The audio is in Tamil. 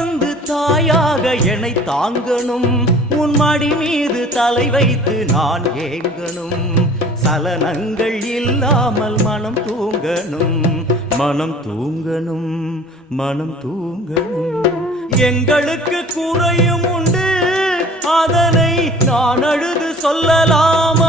வந்து தாயாக என்னை தாங்கணும், உன் மடி மீது தலை வைத்து நான் ஏங்கணும். சலனங்கள் இல்லாமல் மனம் தூங்கணும், மனம் தூங்கணும், மனம் தூங்கணும். எங்களுக்கு குறையும் உண்டு, அதனை நான் அழுது சொல்லலாம்.